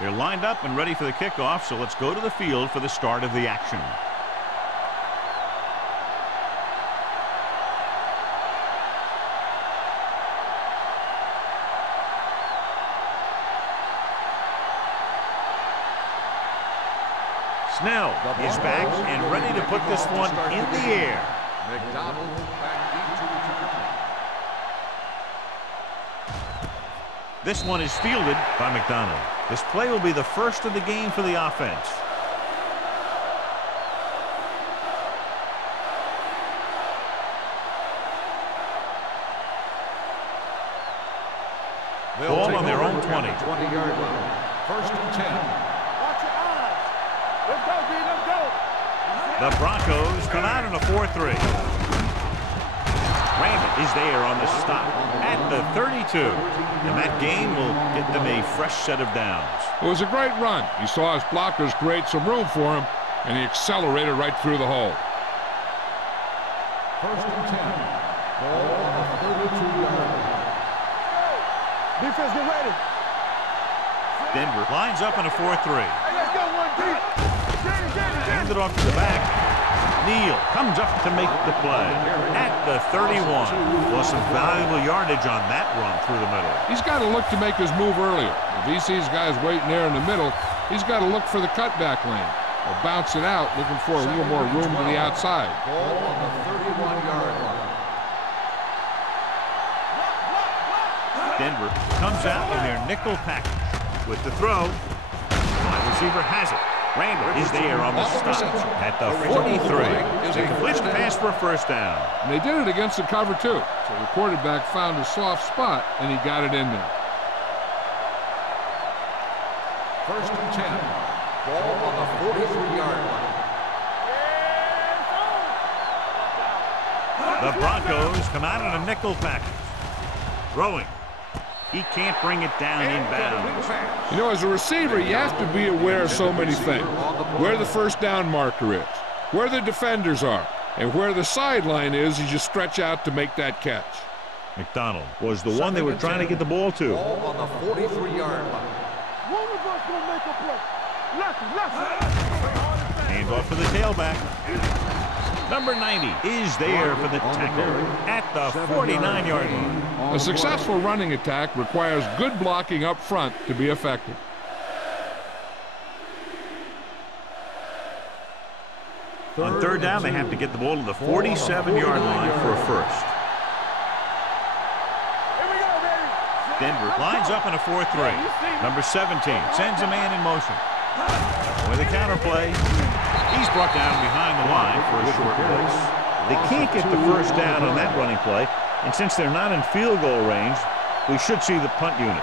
They're lined up and ready for the kickoff, so let's go to the field for the start of the action. Snell is back and ready to put this one in the air. McDonald back into return. This one is fielded by McDonald. This play will be the first of the game for the offense. Ball on their own 20. 20-yard line. First and 10. Watch your eyes. Let's go, D. Let's go. The Broncos come out in a 4-3. Raymond is there on the stop at the 32. And that gain will get them a fresh set of downs. It was a great run. He saw his blockers create some room for him, and he accelerated right through the hole. First and 10. Ball on the 32-yard line. Defense, get ready. Denver lines up in a 4-3. Hey, let's go, 1 deep. Hand it off to the back. Neal comes up to make the play at the 31. Well, some valuable yardage on that run through the middle. He's got to look to make his move earlier. If he sees guys waiting there in the middle, he's got to look for the cutback lane or bounce it out, looking for a little more room to the outside. Ball on the 31-yard line. Denver comes out in their nickel package with the throw. Wide receiver has it. Randall is there on the stop at the 43. It's a completion pass for a first down. And they did it against the cover, too. So the quarterback found a soft spot, and he got it in there. First and 10. Ball on the 43-yard line. The Broncos come out in a nickel package. Throwing. He can't bring it down inbounds. You know, as a receiver, you have to be aware of so many things. Where the first down marker is, where the defenders are, and where the sideline is as you stretch out to make that catch. McDonald was the one they were trying to get the ball to. Ball on the 43-yard line. One of us gonna make a play. Left. Hands off to the tailback. Number 90 is there for the tackle at the 49-yard line. A successful running attack requires good blocking up front to be effective. On third down, they have to get the ball to the 47-yard line for a first. Here we go, baby. Denver lines up in a 4-3. Number 17 sends a man in motion. With a counter play, he's brought down behind the line for a short place. They can't get the first down on that running play, and since they're not in field goal range, we should see the punt unit.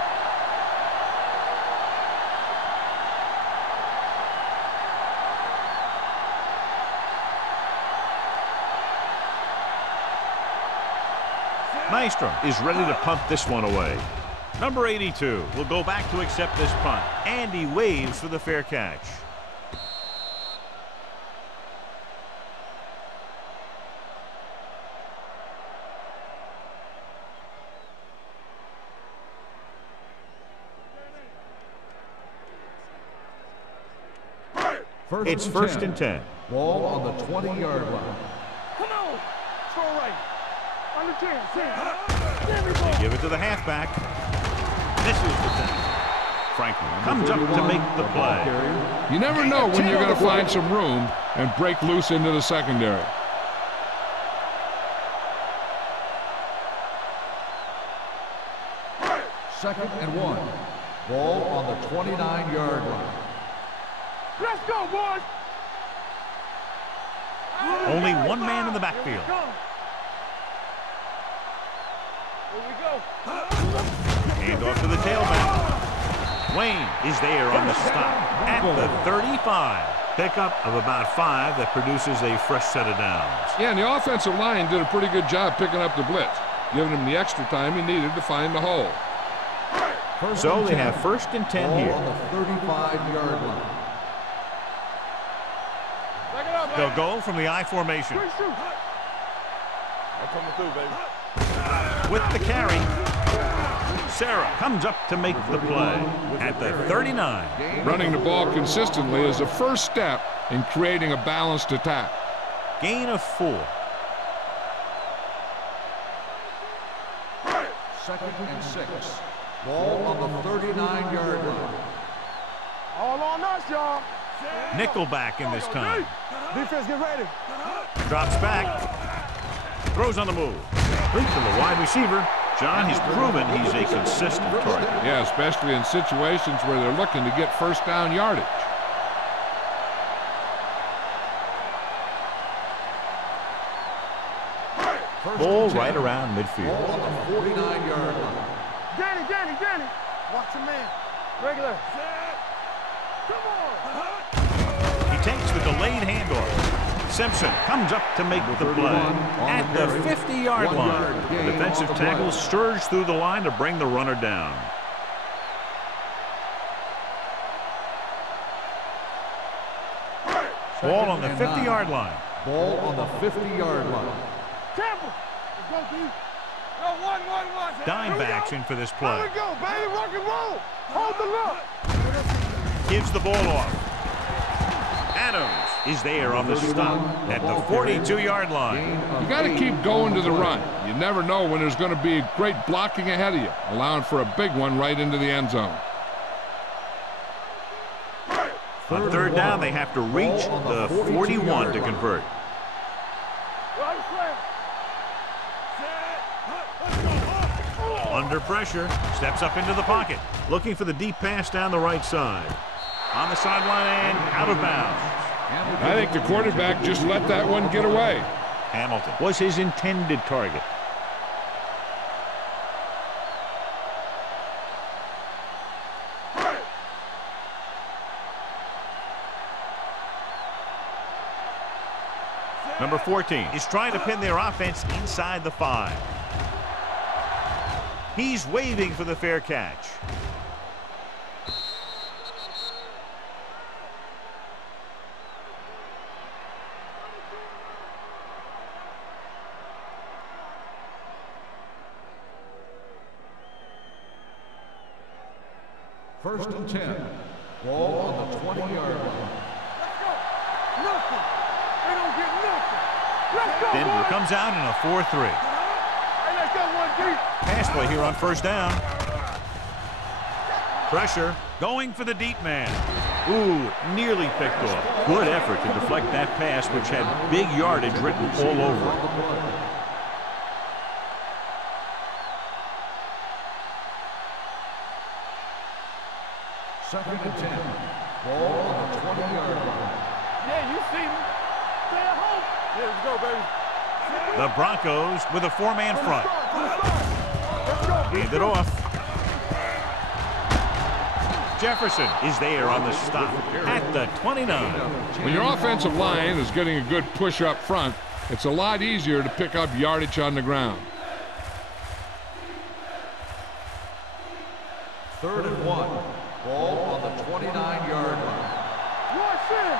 Nystrom is ready to punt this one away. Number 82 will go back to accept this punt, and he waves for the fair catch. It's first and 10. Ball on the 20-yard line. Come on. Throw right. On the 10. They give it to the halfback. This is the tackle. Franklin comes up to make the play. You never know when you're going to find some room and break loose into the secondary. Second and 1. Ball on the 29-yard line. Let's go, boys. Only one man in the backfield. Here we go. Hand off to the tailback. Wayne is there on the stop at the 35. Pickup of about 5 that produces a fresh set of downs. Yeah, and the offensive line did a pretty good job picking up the blitz, giving him the extra time he needed to find the hole. So they have first and 10 here. On the 35-yard line. They'll go from the I formation. I'm coming through, baby. With the carry. Sarah comes up to make the play at the 39. Running the ball consistently is the first step in creating a balanced attack. Gain of 4. Second and 6. Ball on the 39-yard line. All on us, y'all. Nickelback in this time. Defense, get ready. Drops back. Throws on the move. Complete to the wide receiver. John, he's proven he's a consistent target. Yeah, especially in situations where they're looking to get first down yardage. Ball right around midfield. Ball on the 49-yard line. Danny. Watch your man. Regular. Come on. He takes the delayed handoff. Simpson comes up to make the play at the 50-yard line. The defensive tackle surged through the line to bring the runner down. Ball on the 50-yard line. Ball on the 50-yard line. Campbell. Let's go, D. Yo, one. Dime backs in for this play. Here we go, baby. Rock and roll. Hold the look. Gives the ball off. Adams is there on the stop at the 42-yard line. You got to keep going to the run. You never know when there's going to be great blocking ahead of you, allowing for a big one right into the end zone. On third down, they have to reach the 41 to convert. Under pressure, steps up into the pocket, looking for the deep pass down the right side. On the sideline and out of bounds. I think the quarterback just let that one get away. Hamilton was his intended target. Number 14 is trying to pin their offense inside the 5. He's waving for the fair catch. First and 10. Ball on the 20-yard line. Nothing. They don't get nothing. Let's go, Denver boys. comes out in a 4-3. Hey, let's go, one deep. Pass play here on first down. Pressure going for the deep man. Ooh, nearly picked off. Good effort to deflect that pass, which had big yardage written all over it. Second and 10. Ball on the 20-yard line. Yeah, you see me. Stay at home. Yeah, let's go, baby. The Broncos with a 4-man front. Let's go. Hand it off. Jefferson is there on the stop at the 29. When your offensive line is getting a good push up front, it's a lot easier to pick up yardage on the ground. Third and 1. Ball on the 29-yard line. Watch it.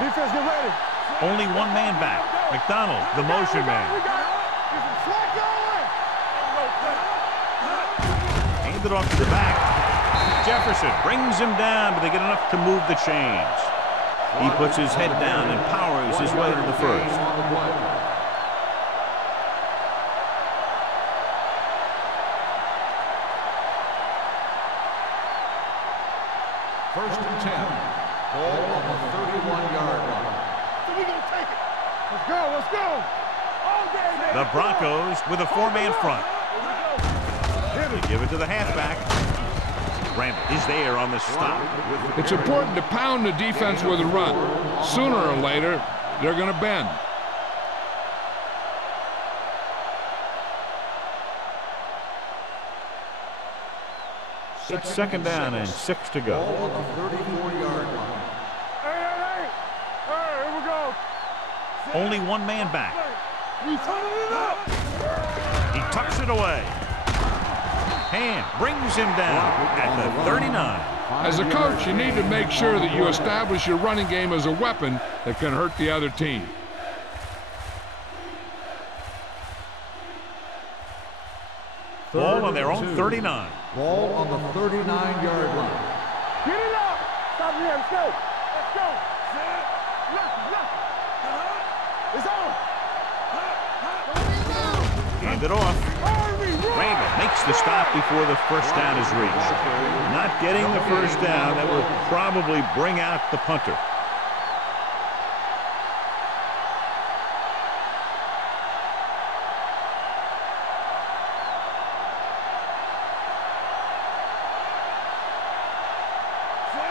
Defense, get ready. Only one man back. McDonald, the motion man. We got it. Get some slack going. Hand it off to the back. Jefferson brings him down, but they get enough to move the chains. He puts his head down and powers his way to the first. First and 10. Ball on the 31-yard line. So we gonna take it. Let's go. Let's go. All day, man. The Broncos with a 4-man front. They give it to the halfback. Randall is there on the stop. It's important to pound the defense with a run. Sooner or later, they're going to bend. It's second down and 6 to go. Ball on the 34-yard line. Hey. Hey, here we go. Only one man back. We turning it up. He tucks it away. Hand brings him down at the 39. As a coach, you need to make sure that you establish your running game as a weapon that can hurt the other team. Ball on their own 39. Ball on the 39-yard line. Get it up. Stop here. Let's go. Let's go. Left. It's on. Hand it off. Randall makes the stop before the first down is reached. Not getting the first down, that will probably bring out the punter.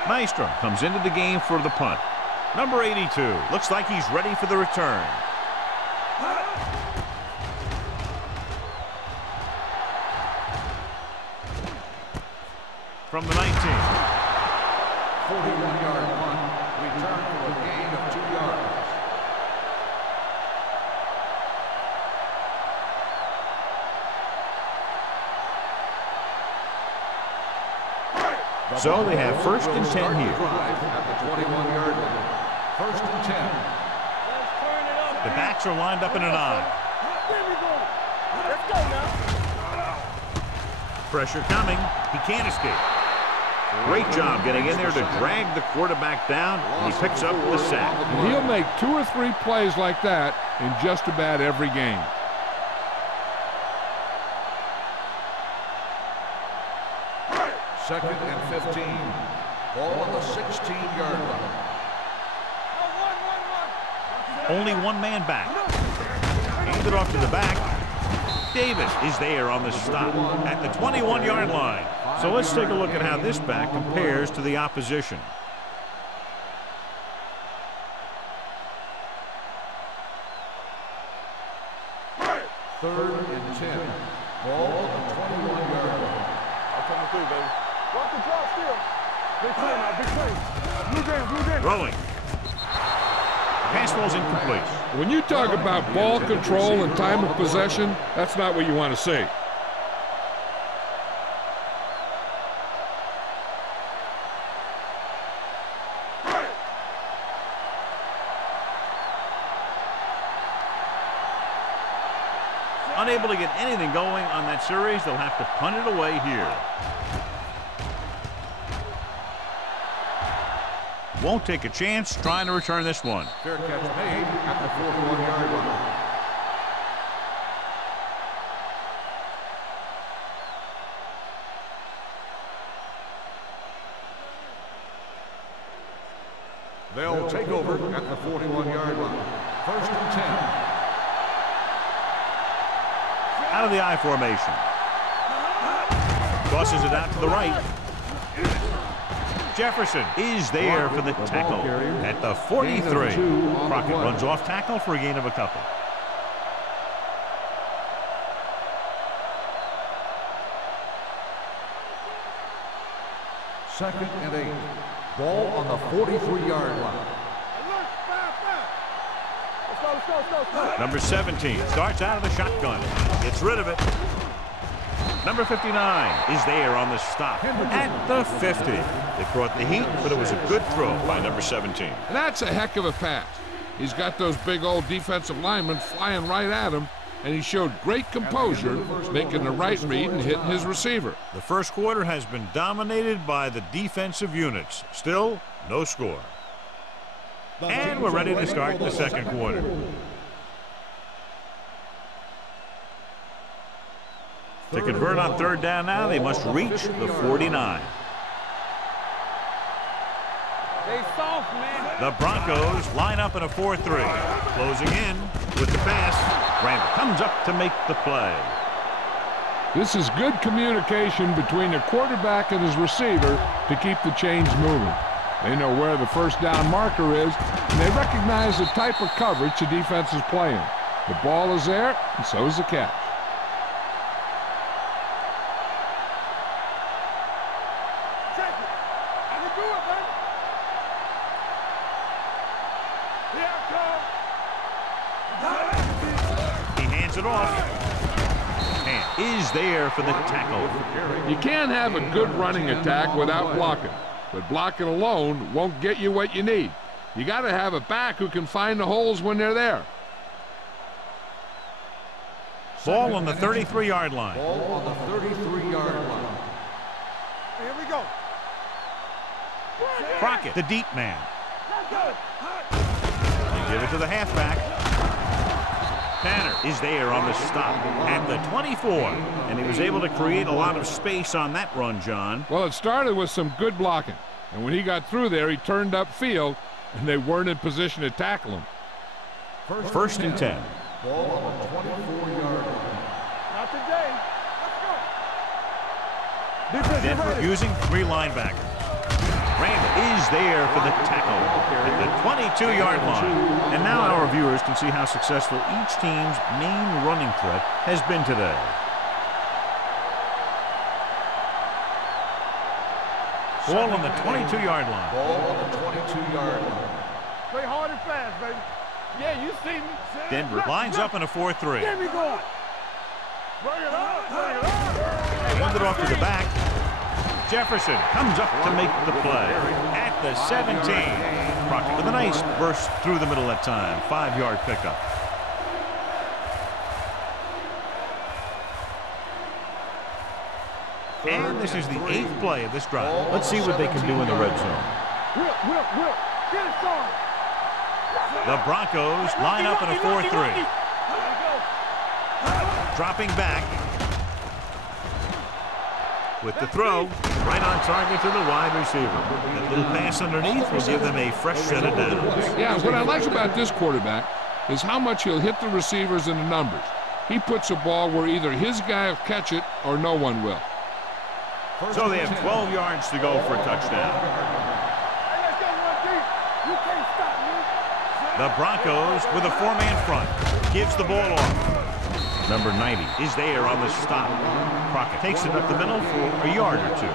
Maestro comes into the game for the punt. Number 82 looks like he's ready for the return. From the 19. 41-yard punt. Return for a gain of 2 yards. So they have first and 10 here. At the 21-yard line. First and 10. The backs are lined up in an I. Let's go now. Pressure coming. He can't escape. Great job getting in there to drag the quarterback down, and he picks up the sack. And he'll make 2 or 3 plays like that in just about every game. Second and 15. Ball on the 16-yard line. Only one man back. Hand it off to the back. Davis is there on the stop at the 21-yard line. So let's take a look at how this back compares to the opposition. Third and 10. Ball on the 21-yard line. I'm coming through, baby. Watch the drop still. Big play now, big play. Blue game. Throwing. Pass ball's incomplete. When you talk about ball control and time of possession, that's not what you want to see. Unable to get anything going on that series, they'll have to punt it away here. Won't take a chance trying to return this one. Fair catch made at the 41-yard line. They'll take over at the 41-yard line. First and 10. Out of the I formation. Tosses it out to the right. Jefferson is there for the tackle at the 43. Crockett runs off tackle for a gain of a couple. Second and 8. Ball on the 43-yard line. Number 17 starts out of the shotgun. Gets rid of it. Number 59 is there on the stop at the 50. They caught the heat, but it was a good throw by number 17. And that's a heck of a pass. He's got those big old defensive linemen flying right at him, and he showed great composure, making the right read and hitting his receiver. The first quarter has been dominated by the defensive units. Still, no score. And we're ready to start the second quarter. To convert on third down now, they must reach the 49. The Broncos line up in a 4-3. Closing in with the pass. Randall comes up to make the play. This is good communication between the quarterback and his receiver to keep the chains moving. They know where the first down marker is, and they recognize the type of coverage the defense is playing. The ball is there, and so is the catch. He hands it off. And is there for the tackle. You can't have a good running attack without blocking. But blocking alone won't get you what you need. You got to have a back who can find the holes when they're there. Ball on the 33-yard line. Ball on the 33-yard line. Here we go. Crockett, the deep man. They give it to the halfback. Tanner is there on the stop at the 24. And he was able to create a lot of space on that run, John. Well, it started with some good blocking. And when he got through there, he turned upfield, and they weren't in position to tackle him. First and 10. Ball on the 24-yard line. Not today. Let's go. Denver using 3 linebackers. Rand is there for the tackle at the 22-yard line. And now our viewers can see how successful each team's main running threat has been today. Ball on the 22-yard line. Ball on the 22-yard line. Play hard and fast, baby. Yeah, you see me. Denver lines up in a 4-3. Get me going. Bring it up. Bring it up. Hand it off to the back. Jefferson comes up to make the play at the 17. Crockett with a nice burst through the middle that time. 5-yard pickup. And this is the 8th play of this drive. Let's see what they can do in the red zone. Whip. Get it started. The Broncos line up in a 4-3. Dropping back. With the throw, right on target to the wide receiver. That little pass underneath will give them a fresh set of downs. Yeah, what I like about this quarterback is how much he'll hit the receivers in the numbers. He puts a ball where either his guy will catch it or no one will. So they have 12 yards to go for a touchdown. Hey, let's go one deep. You can't stop me. The Broncos with a 4-man front. Gives the ball off. Number 90 is there on the stop. Crockett takes it up the middle for a yard or 2.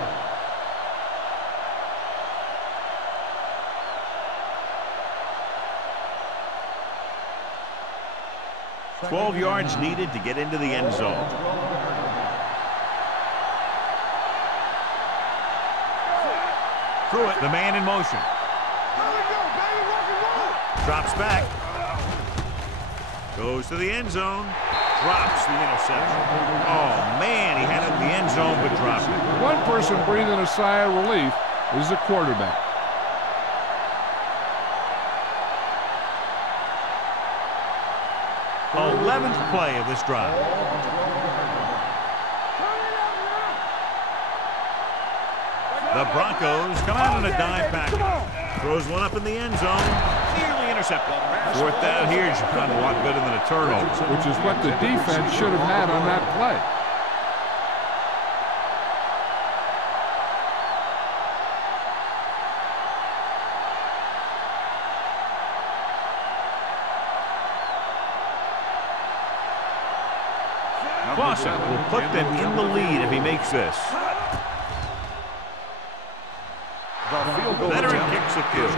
$12 yards needed to get into the end zone. Through it, the man in motion. Drops back. Goes to the end zone. Drops the interception. Oh, man, he had it in the end zone, but dropped it. One person breathing a sigh of relief is the quarterback. The 11th play of this drive. The Broncos come out in a dime package. Throws one up in the end zone. Nearly intercepted. 4th down here, John, a lot better than a turnover. Which is what the defense should have had on that play. Clausen will put them in the lead if he makes this. Veteran kicks it good.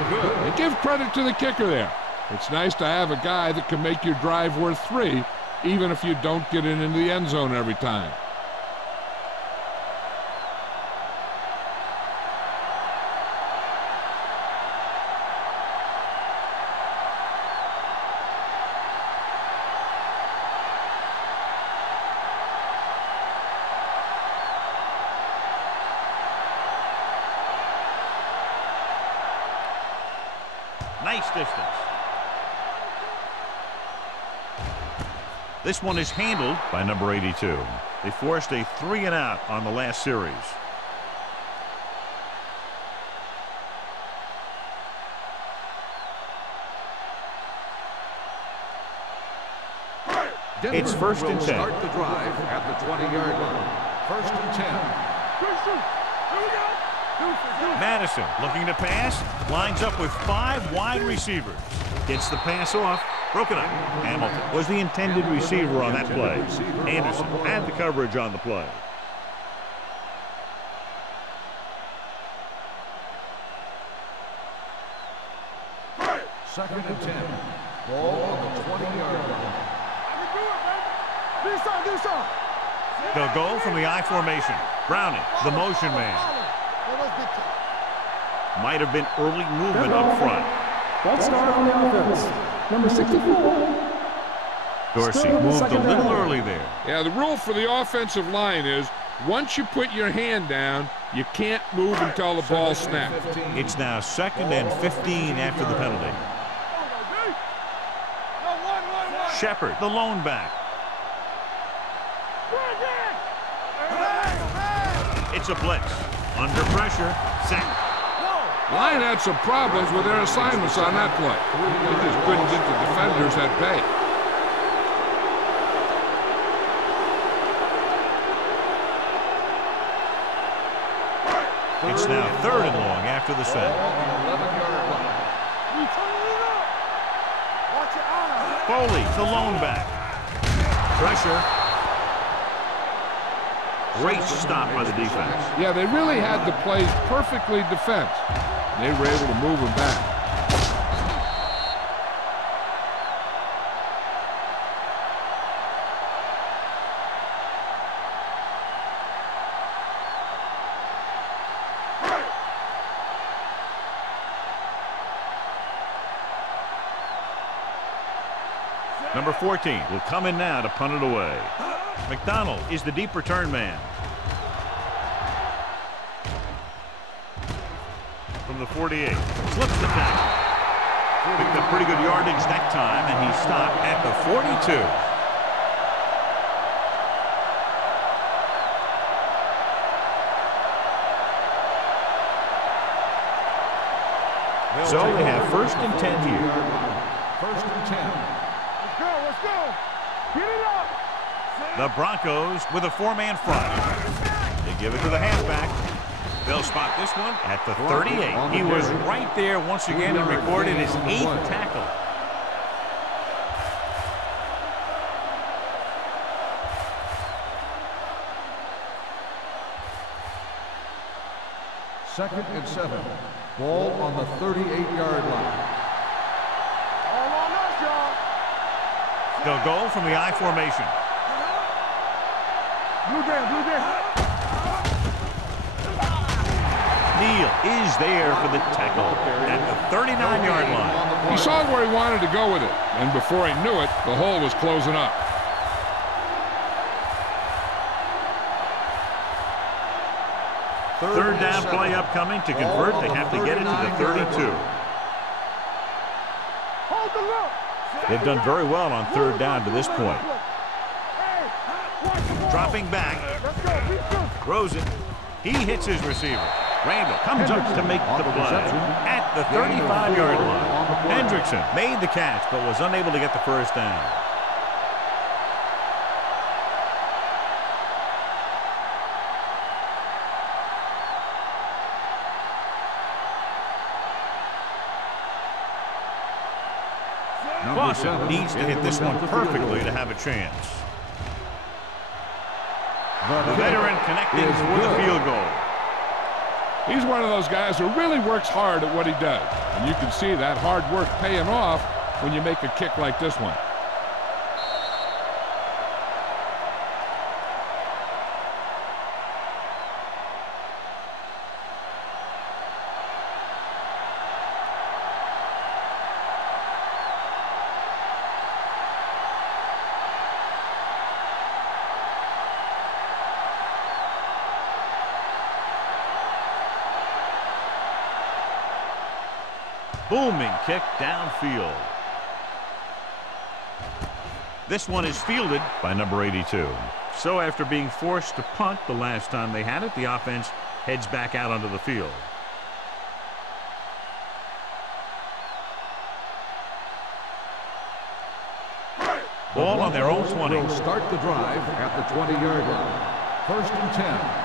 And give credit to the kicker there. It's nice to have a guy that can make your drive worth 3, even if you don't get it into the end zone every time. Nice distance. This one is handled by number 82. They forced a 3-and-out on the last series. Denver It's 1st and 10. Start the drive at the 20-yard line. 1st and 10. Madison looking to pass. Lines up with 5 wide receivers. Gets the pass off. Broken up. Hamilton was the intended receiver on that play. Anderson had the coverage on the play. Second and 10. Ball on the 20-yard line. Do something. They'll go from the I formation. Browning, the motion man. Might have been early movement up front. Ball start on the offense. Number 64. Dorsey moved a little early there. Yeah, the rule for the offensive line is once you put your hand down, you can't move until the ball snaps. It's now 2nd and 15 after the penalty. Shepard, the lone back. It's a blitz. Under pressure. Sack. Line had some problems with their assignments on that play. They just couldn't get the defenders at bay. It's now 3rd and long after the set. Foley, the lone back. Pressure. Great stop by the defense. Yeah, they really had the plays perfectly defense. They were able to move them back. Number 14 will come in now to punt it away. McDonald is the deep return man. From the 48, slips the tackle. Picked up pretty good yardage that time, and he stopped at the 42. So they have 1st and 10 here. 1st and 10. Let's go. Get it up. The Broncos with a 4-man front. They give it to the halfback. They'll spot this one at the 38. He was right there once again and recorded his 8th tackle. Second and 7. Ball on the 38-yard line. All on us, y'all. They'll go from the I formation. Blue down. Neal is there for the tackle at the 39-yard line. He saw where he wanted to go with it, and before he knew it, the hole was closing up. Third down play upcoming. To convert, they have to get it to the 32. Hold the look. They've done very well on 3rd down to this point. Dropping back. Let's go. Be true. Throws it. He hits his receiver. Randall comes up to make the play at the 35-yard line. Hendrickson made the catch but was unable to get the 1st down. Clausen needs to hit this one perfectly to have a chance. The veteran connecting with a field goal. He's one of those guys who really works hard at what he does. And you can see that hard work paying off when you make a kick like this one. Booming kick downfield. This one is fielded by number 82. So after being forced to punt the last time they had it, the offense heads back out onto the field. Ball on their own 20. Will start the drive at the 20-yard line. 1st and 10.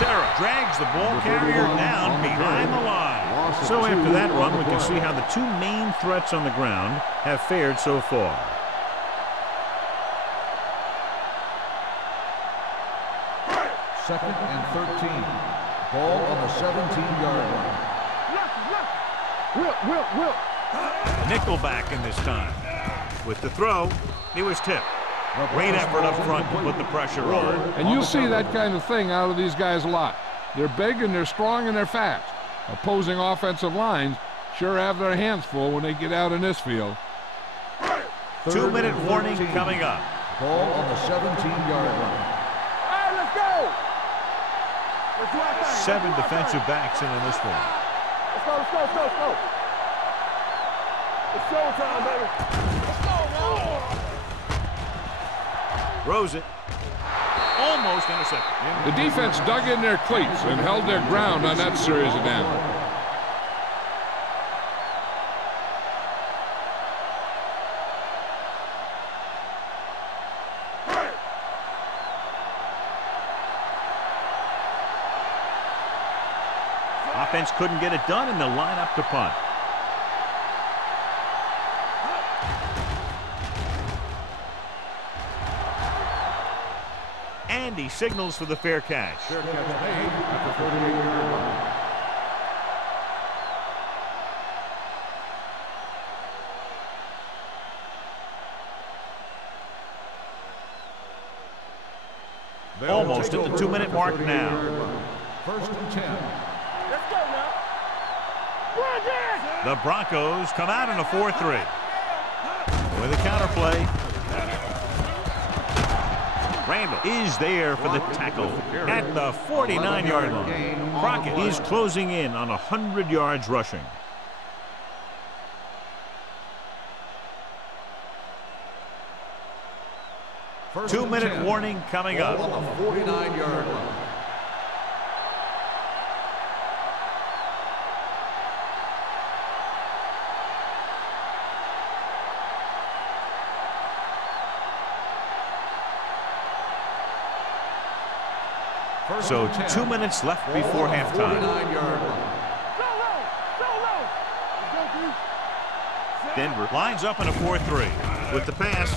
Sarah drags the ball carrier down behind the line. So after that run, we can see how the 2 main threats on the ground have fared so far. Second and 13. Ball on the 17-yard line. Will. Nickelback in this time. With the throw, he was tipped. Great effort up front to put the pressure on. And you'll see that kind of thing out of these guys a lot. They're big and they're strong and they're fast. Opposing offensive lines sure have their hands full when they get out in this field. 2-minute warning coming up. Ball on the 17-yard line. All right, let's go. Let's do our thing. 7 defensive backs in on this one. Let's go, let's go, let's go, let's go. It's showtime, baby. Let's go, man. Throws it. Almost intercepted. The defense dug in their cleats and held their ground on that series of downs. Offense couldn't get it done, and they'll line up to punt. And he signals for the fair catch. Fair catch made at the 38-yard line. Almost at the 2-minute mark now. First and 10. Let's go now. Run this. The Broncos come out in a 4-3. With a counterplay. Randall is there for the tackle at the 49-yard line. Crockett is closing in on 100 yards rushing. First 2-minute warning coming up. On the 49-yard line. So 2 minutes left before halftime. Denver lines up in a 4-3 with the pass.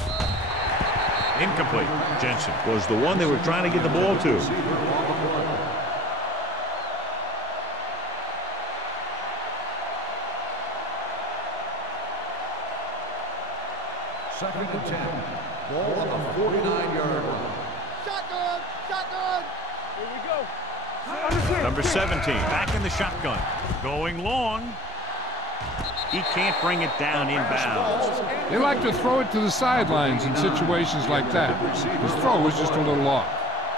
Incomplete. Jensen was the one they were trying to get the ball to. Second and 10. Ball on the 49-yard line. Shotgun, shotgun. Here we go. Number 17 back in the shotgun. Going long. He can't bring it down inbounds. They like to throw it to the sidelines in situations like that. His throw was just a little off.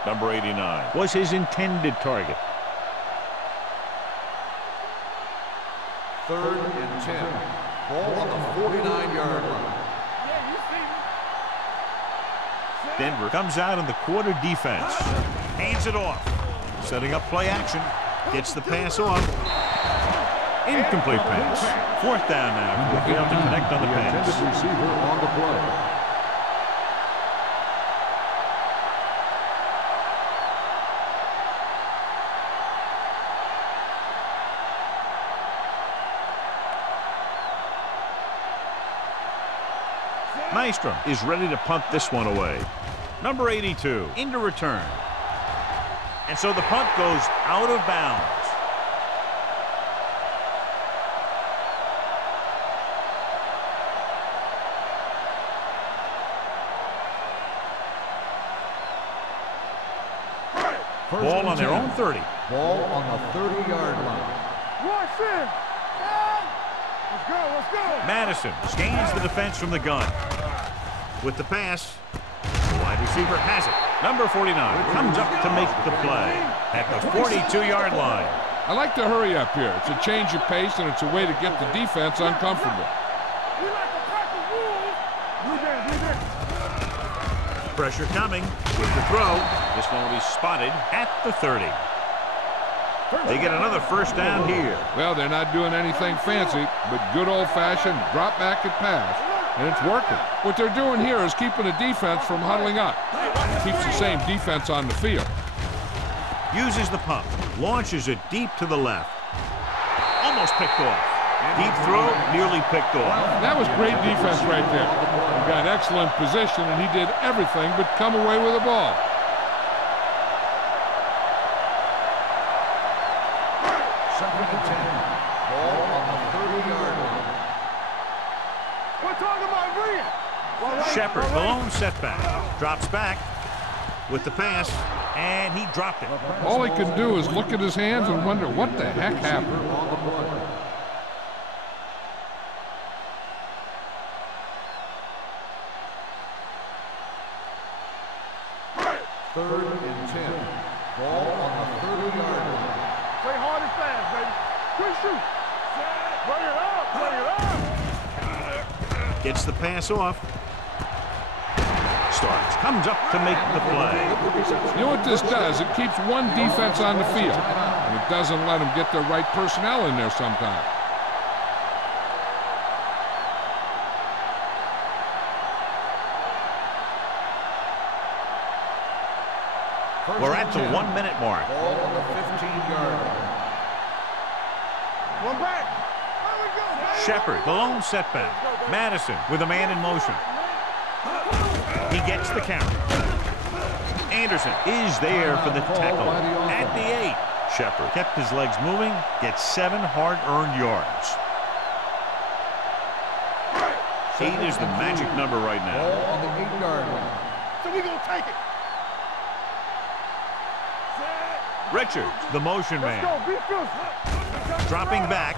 Number 89 was his intended target. Third and 10. Ball on the 49-yard line. Yeah, you see me. Denver comes out in the quarter defense. Hands it off. Setting up play action. Gets the pass off. Incomplete pass. 4th down now. They failed to connect on the pass. Receiver on the play. Maestrom is ready to punt this one away. Number 82 into return. And so the punt goes out of bounds. Ball on their own 30. Ball on the 30-yard line. Rush in. Let's go, let's go. Madison scans the defense from the gun. With the pass, the wide receiver has it. Number 49 comes up to make the play at the 42-yard line. I like to hurry up here. It's a change of pace, and it's a way to get the defense uncomfortable. We like to pack the rules. Blue there. Pressure coming with the throw. This one will be spotted at the 30. They get another first down here. Well, they're not doing anything fancy, but good old-fashioned drop back and pass, and it's working. What they're doing here is keeping the defense from huddling up. Keeps the same defense on the field. Uses the pump, launches it deep to the left. Almost picked off. Deep throw, nearly picked off. That was great defense right there. He got excellent position, and he did everything but come away with the ball. Second and 10. Ball on the 30-yard line. We're talking about brilliant. Shepard, the lone setback. Drops back with the pass, and he dropped it. All he can do is look at his hands and wonder what the heck happened. On the play. 3rd and 10. Ball on the 30-yard line. Play hard and fast, baby. Good shoot. Bring it up. Bring it up. Gets the pass off. Starts. Comes up to make the play. You know what this does? It keeps one defense on the field, and it doesn't let them get the right personnel in there sometimes. We're at the 1-minute mark. Ball on the 15-yard line. One back. There we go, baby. Shepard, the lone setback. Madison with a man in motion. He gets the count. Anderson is there for the tackle at the 8. Shepard kept his legs moving, gets 7 hard-earned yards. 8 is the magic number right now. Ball on the 8-yard line. So we gonna take it. Richards, the motion Let's man. go. Be fierce. Dropping back.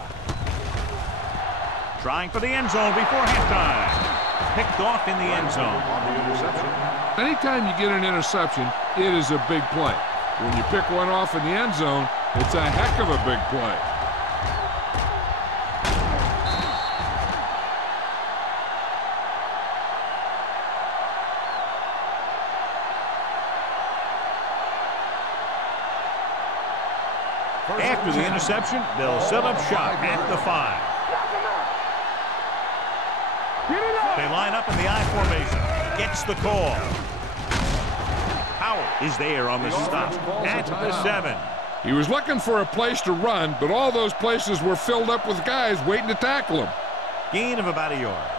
Trying for the end zone before halftime. Picked off in the end zone. On the interception. Anytime you get an interception, it is a big play. When you pick one off in the end zone, it's a heck of a big play. After the interception, they'll set up shop at the 5. Get it up. They line up in the I formation. Gets the call. Howell is there on the stop at the 7. He was looking for a place to run, but all those places were filled up with guys waiting to tackle him. Gain of about a yard.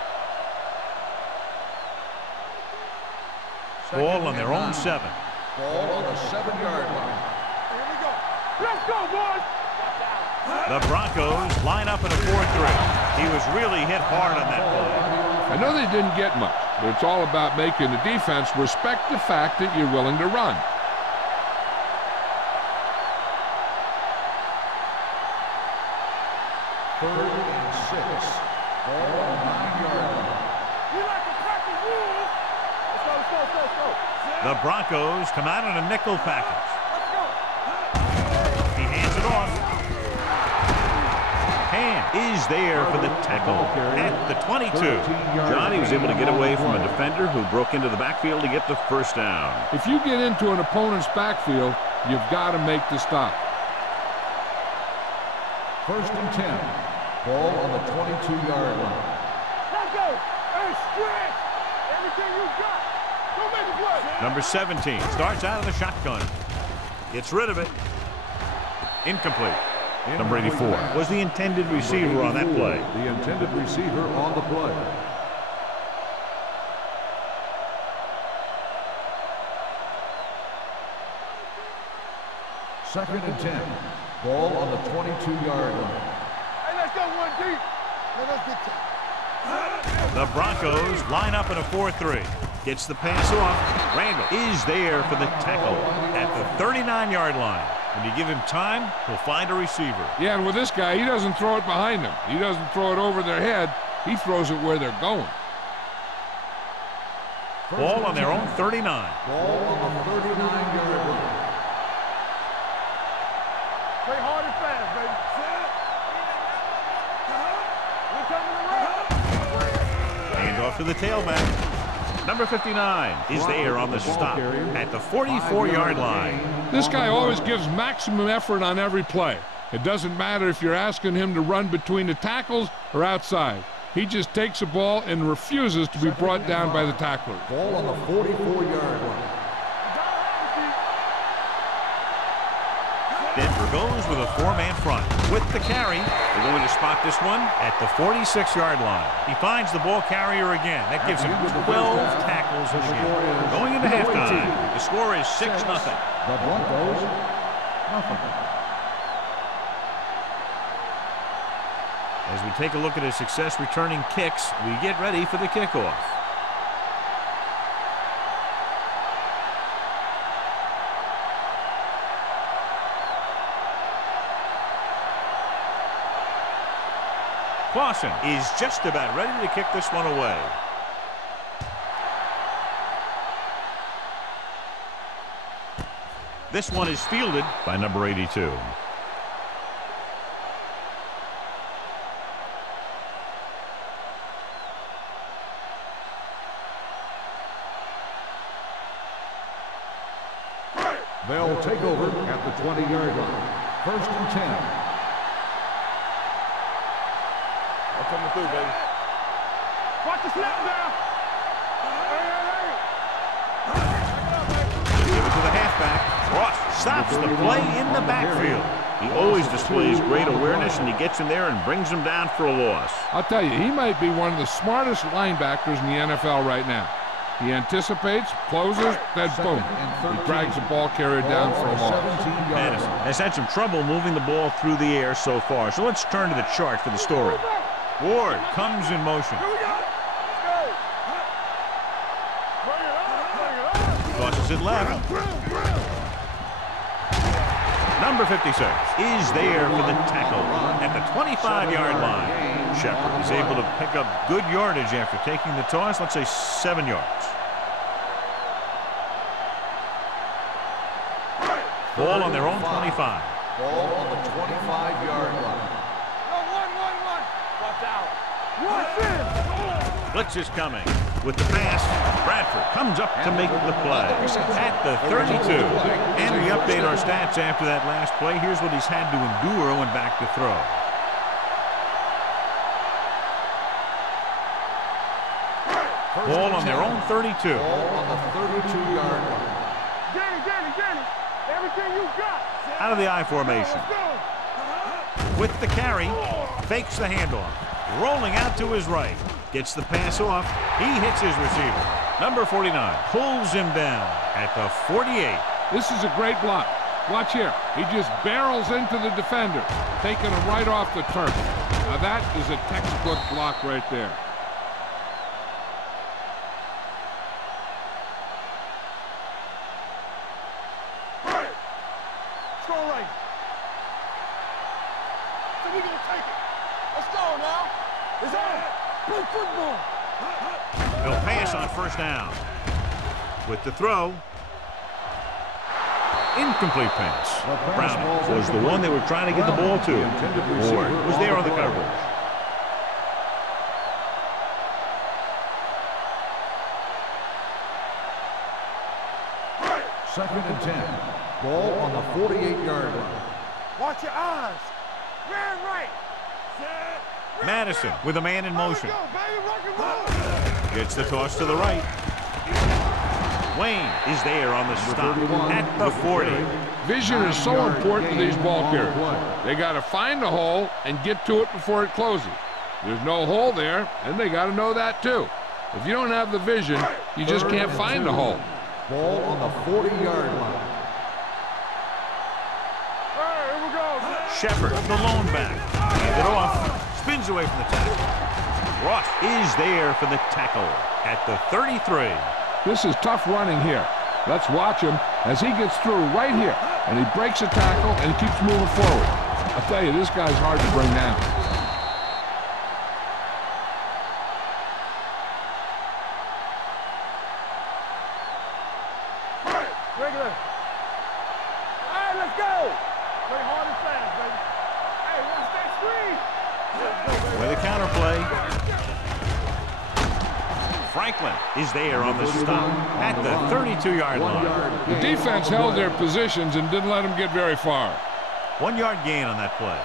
Ball on their own 7. Ball on the 7-yard line. Here we go. Let's go, boys. The Broncos line up in a 4-3. He was really hit hard on that play. I know they didn't get much, but it's all about making the defense respect the fact that you're willing to run. Third and 6. Ball on the 9-yard line. We like to crack the rules. Let's go, let's go, let's go, let's go. The Broncos come out in a nickel package. Let's go. He hands it off. Hand is there for the tackle at the 22. Johnny was able to get away from a defender who broke into the backfield to get the first down. If you get into an opponent's backfield, you've got to make the stop. First and 10. Ball on the 22-yard line. Let's go. Hey, stretch. Everything you got. Don't make a play. Number 17 starts out of the shotgun. Gets rid of it. Incomplete. Number 84 was the intended receiver on that play. The intended receiver on the play. Second and 10. Ball on the 22-yard line. Hey, let's go one deep. Let us get to The Broncos line up in a 4-3. Gets the pass off. Randall is there for the tackle at the 39-yard line. When you give him time, he'll find a receiver. Yeah, and with this guy, he doesn't throw it behind them. He doesn't throw it over their head. He throws it where they're going. Ball on their own 39. Ball on the 39-yard line. play hard and fast, baby. We coming around. Hand off to the tailback. Number 59 is there on the stop at the 44-yard line. This guy always gives maximum effort on every play. It doesn't matter if you're asking him to run between the tackles or outside. He just takes the ball and refuses to be brought down by the tackler. Ball on the 44-yard line. Denver goes with a 4-man front. With the carry, they're going to spot this one at the 46-yard line. He finds the ball carrier again. That gives him 12 tackles in the game. Going into halftime, the score is 6-0. The Broncos, nothing. As we take a look at his success returning kicks, we get ready for the kickoff. Clausen is just about ready to kick this one away. This one is fielded by number 82. They'll take over at the 20-yard line. 1st and 10. I'm coming through, baby. Watch the snap now. Give it to the halfback. Ross stops the play in the backfield. He always displays great awareness, and he gets in there and brings him down for a loss. I'll tell you, he might be one of the smartest linebackers in the NFL right now. He anticipates, closes, then boom. He drags the ball carrier down for a loss. Madison has had some trouble moving the ball through the air so far, so let's turn to the chart for the story. Ward comes in motion. Tosses it left. Number 56 is there for the tackle at the 25-yard line. Shepard is able to pick up good yardage after taking the toss, let's say 7 yards. Ball on their own 25. Ball on the 25-yard line. Watch out. Watch Blitz is coming. With the pass, Bradford comes up to make the play at the 32. And we update our stats after that last play. Here's what he's had to endure when back to throw. Ball on their own 32. Ball on the 32-yard line. Danny. Everything you got. Out of the I formation. With the carry, fakes the handoff. Rolling out to his right. Gets the pass off. He hits his receiver. Number 49 pulls him down at the 48. This is a great block. Watch here. He just barrels into the defender, taking him right off the turf. Now that is a textbook block right there. They'll pass on 1st down. With the throw. Incomplete pass. Brown was the one they were trying to get the ball to. Ward was there on the coverage. Second and 10. Ball on the 48-yard line. Watch your eyes. Man right. Madison with a man in motion. Gets the toss to the right. Wayne is there on the stop at the 40. Vision is so important to these ball carriers. They got to find the hole and get to it before it closes. There's no hole there, and they got to know that too. If you don't have the vision, you just can't find the hole. Ball on the 40-yard line. Here we go. Shepard, the lone back. Hand it off. Spins away from the tackle. Ross is there for the tackle at the 33. This is tough running here. Let's watch him as he gets through right here. And he breaks a tackle and he keeps moving forward. I'll tell you, this guy's hard to bring down. Regular. All right, let's go. Play hard and fast, baby. Hey, watch that screen. With a counter play. Franklin is there on the stop at the 32-yard line. The defense held their positions and didn't let them get very far. 1 yard gain on that play.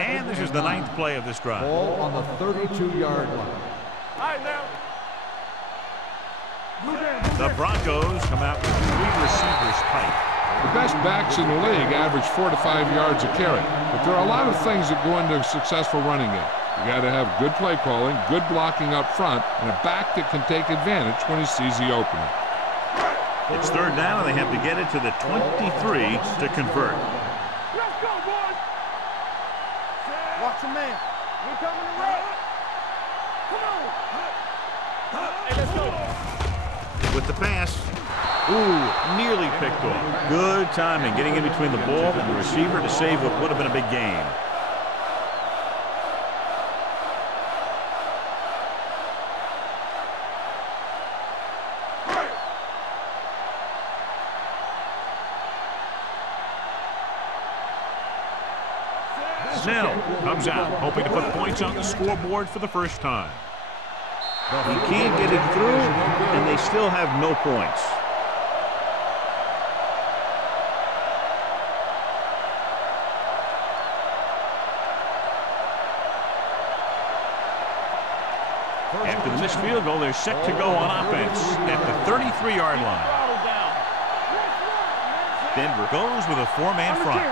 And this is the 9th play of this drive. Ball on the 32-yard line. All right, now. The Broncos come out with 3 receivers tight. The best backs in the league average 4 to 5 yards a carry. But there are a lot of things that go into a successful running game. You got to have good play calling, good blocking up front, and a back that can take advantage when he sees the opening. It's 3rd down, and they have to get it to the 23 to convert. Let's go, boys. Watch the man. We coming to roll. Come on. Hey, let's go. With the pass. Ooh, nearly picked off. Good timing, getting in between the ball and the receiver to save what would have been a big gain. Snell comes out, hoping to put points on the scoreboard for the first time. He can't get it through, and they still have no points. After the missed field goal, they're set to go on offense at the 33-yard line. Denver goes with a four-man front.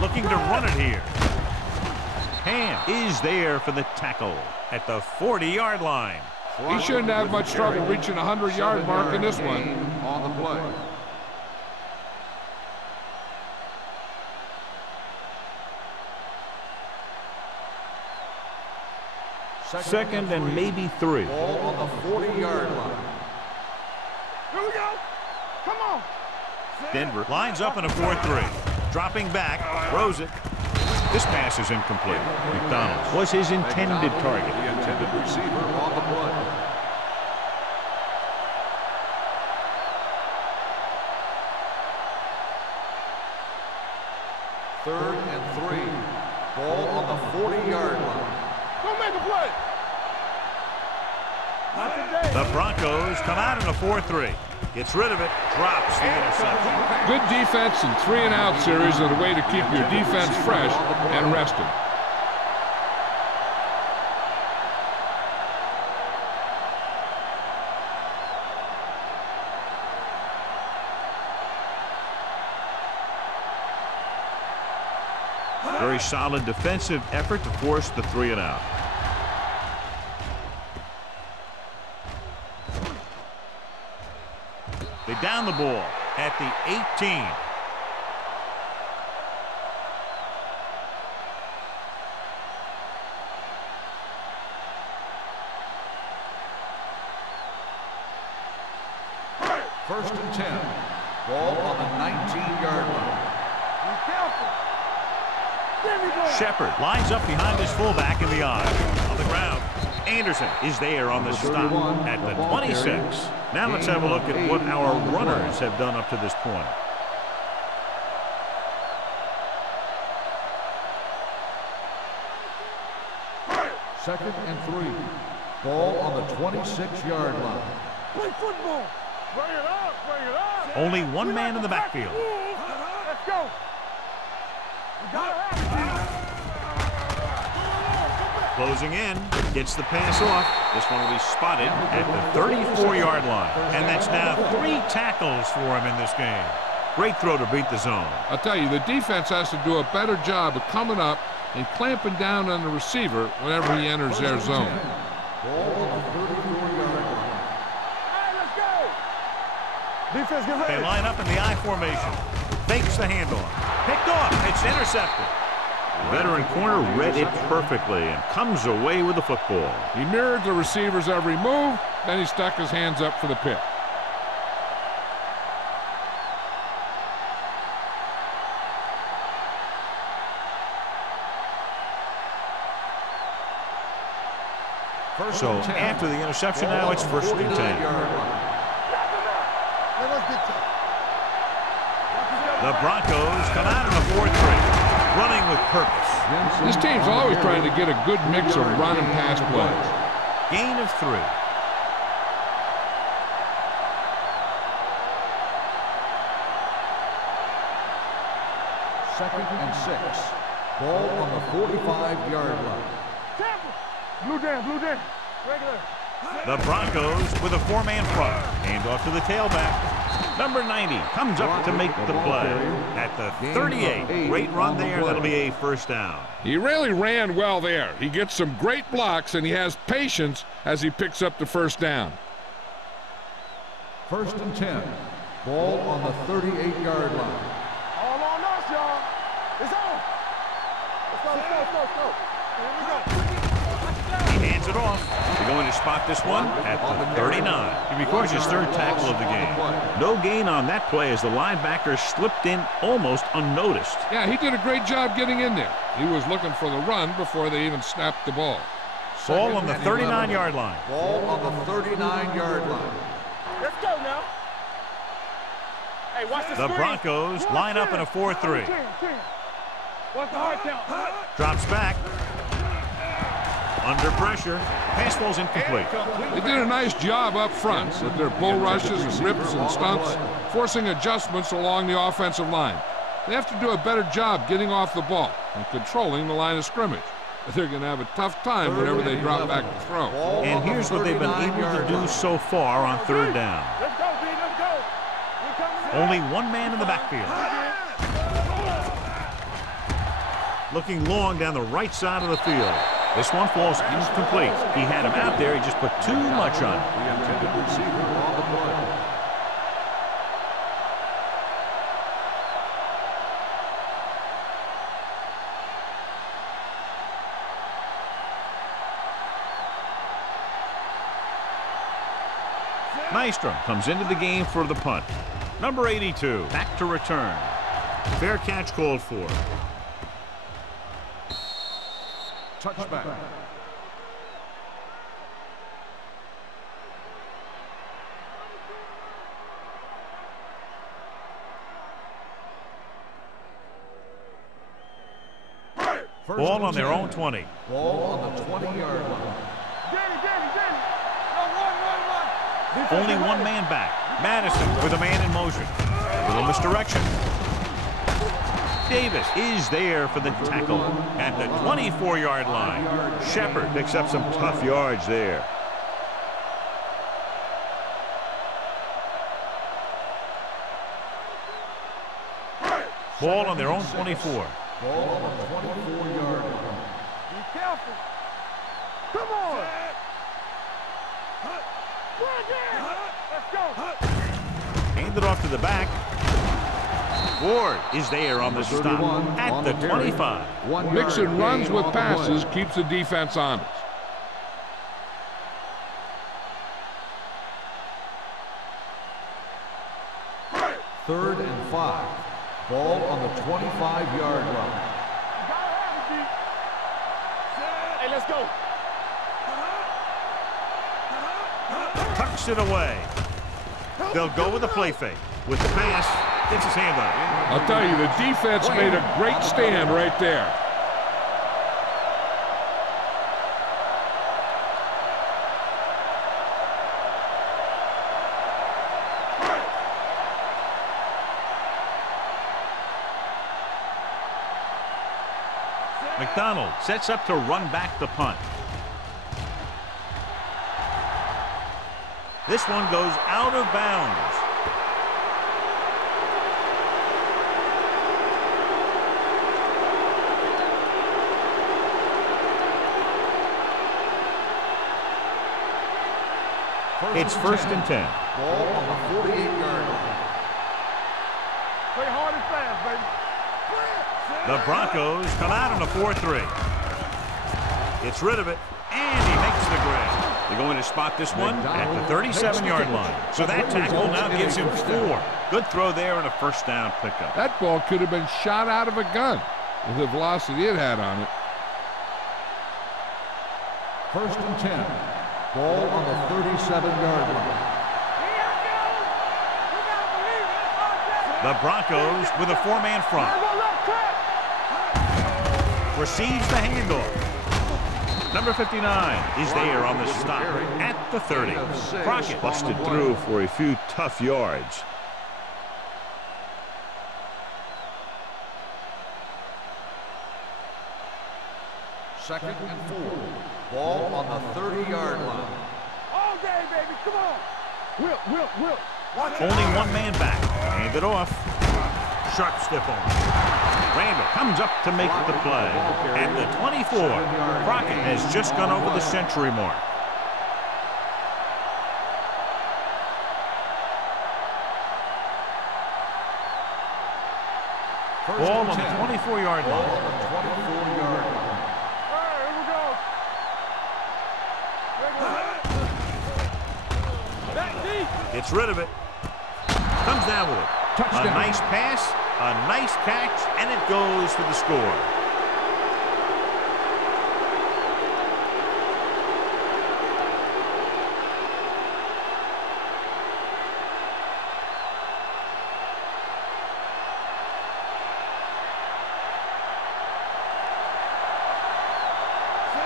Looking to run it here. Ham is there for the tackle at the 40-yard line. He shouldn't have much trouble reaching the 100-yard mark in this one. On the play. Second and maybe 3. Ball on the 40-yard line. Here we go. Come on. Denver lines up in a 4-3. Dropping back, throws it. This pass is incomplete. McDonald was his intended target. The intended receiver on the play. Third and 3. Ball on the 40-yard line. Go make a play. Not today. The Broncos come out in a 4-3. Gets rid of it, drops the interception. Good defense and 3-and-out series are the way to keep your defense fresh and rested. Very solid defensive effort to force the 3-and-out. They down the ball at the 18. First and 10. Ball on the 19-yard line. Be careful. There we go. Shepard lines up behind his fullback in the eye. On the ground, Anderson is there on the stop at the 26. Now let's have a look at what our runners have done up to this point. Second and 3. Ball on the 26-yard line. Play football. Bring it up. Bring it up. Only one man in the backfield. Let's go. We gotta have Closing in, gets the pass off. This one will be spotted at the 34-yard line. And that's now 3 tackles for him in this game. Great throw to beat the zone. I'll tell you, the defense has to do a better job of coming up and clamping down on the receiver whenever he enters their zone. Ball on the 34-yard line. Hey, let's go. Defense, get ready. They line up in the I formation. Fakes the handoff. Picked off. It's intercepted. Veteran corner read it perfectly and comes away with the football. He mirrored the receiver's every move, then he stuck his hands up for the pick. So after the interception, now it's first and 10. Let's get to The Broncos come out in a 4-3, running with purpose. This team's always trying to get a good mix of run and pass plays. Gain of 3. Second and 6. Ball on the 45-yard line. Tampa. Blue down. Regular. The Broncos with a 4-man front. Hand off to the tailback. Number 90 comes up to make the play at the 38. Great run there. That'll be a first down. He really ran well there. He gets some great blocks, and he has patience as he picks up the first down. First and 10. Ball on the 38-yard line. All on us, y'all. It's on. Let's go. Here we go. He hands it off. They're going to spot this one at the 39. He records his 3rd tackle of the game. No gain on that play as the linebacker slipped in almost unnoticed. Yeah, he did a great job getting in there. He was looking for the run before they even snapped the ball. Ball on the 39-yard line. Ball on the 39-yard line. Let's go now. Hey, watch the The screen. Broncos line up in a 4-3. What's the hard count? Drops back. Under pressure. Pass falls incomplete. They did a nice job up front with their bull rushes and rips and stunts, forcing adjustments along the offensive line. They have to do a better job getting off the ball and controlling the line of scrimmage. They're going to have a tough time whenever they drop back to throw. And here's what they've been able to do so far on third down. Let's go, B, let's go. We're coming in. Only one man in the backfield. Looking long down the right side of the field. This one falls incomplete. He had him out there. He just put too much on it. The intended receiver on the play. Nystrom comes into the game for the punt. Number 82, back to return. Fair catch called for. Touchback. Ball on their own 20. Ball on the 20-yard line. Danny. No, run. Only one man back. Madison with a man in motion. Little misdirection. Davis is there for the tackle at the 24-yard line. Shepard picks up some tough yards there. Ball on their own 24. Ball on the 24-yard line. Be careful. Come on. Run there. Let's go. Handed off to the back. Ward is there on the stop at the 25. Mixing runs with passes keeps the defense honest. Third and 5. Ball on the 25-yard line. Hey, let's go. Tucks it away. They'll go with the play fake. With the pass, gets his hand on it. I'll tell you, the defense made a great stand right there. McDonald sets up to run back the punt. This one goes out of bounds. It's first and 10. Ball on the 48-yard line. Play hard and fast, baby. The Broncos come out in a 4-3. Gets rid of it, and he makes the grab. They're going to spot this one at the 37-yard line. So that tackle now gives him 4. Good throw there and a first down pickup. That ball could have been shot out of a gun with the velocity it had on it. First and 10. Ball on the 37-yard line. The Broncos with a 4-man front. Receives the handoff. Number 59 is there on the stop at the 30. Crockett busted through for a few tough yards. Second and 4. Ball on the 30-yard line. All day, baby. Come on. Will. Only one man back. Hand it off. Sharp stiff on. Randall comes up to make the play. At the 24, Crockett has just gone over the century mark. Ball on the 24-yard Ball line. on the 24-yard line. All right, here we go. Back deep. Gets rid of it. Comes down with it. A nice pass, a nice catch, and it goes for the score.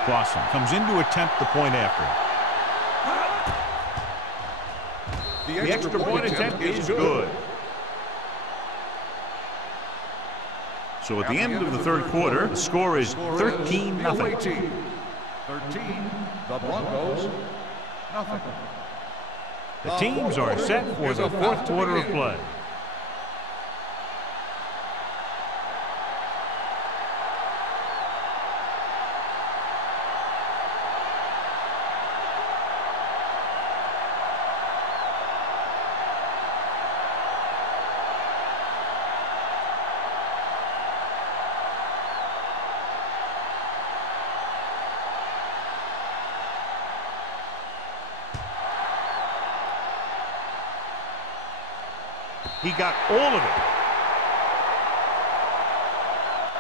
Clausen comes in to attempt the point after. The extra point attempt is good. So at the end of the third quarter, the score is 13-0. 13, the Broncos, nothing. The teams are set for the fourth quarter of play. He got all of it.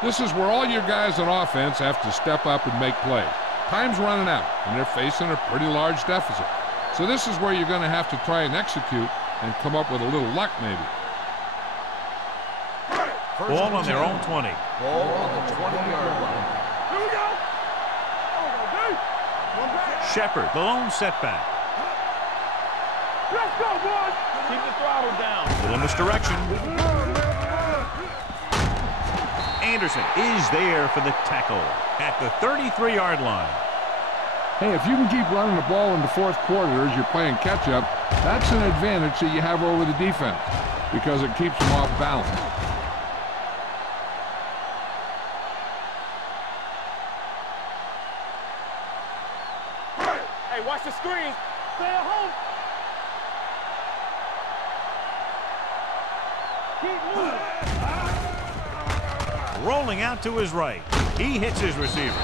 This is where all your guys on offense have to step up and make plays. Time's running out, and they're facing a pretty large deficit. So this is where you're going to have to try and execute and come up with a little luck, maybe. Ball on their own 20. Ball on the 20-yard line. Here we go. Shepard, the lone setback. Let's go, boys. Keep the throttle down. Little misdirection. Anderson is there for the tackle at the 33-yard line. Hey, if you can keep running the ball in the fourth quarter as you're playing catch-up, that's an advantage that you have over the defense because it keeps them off balance. Hey, watch the screen. Stay at home. Keep moving. Rolling out to his right. He hits his receiver.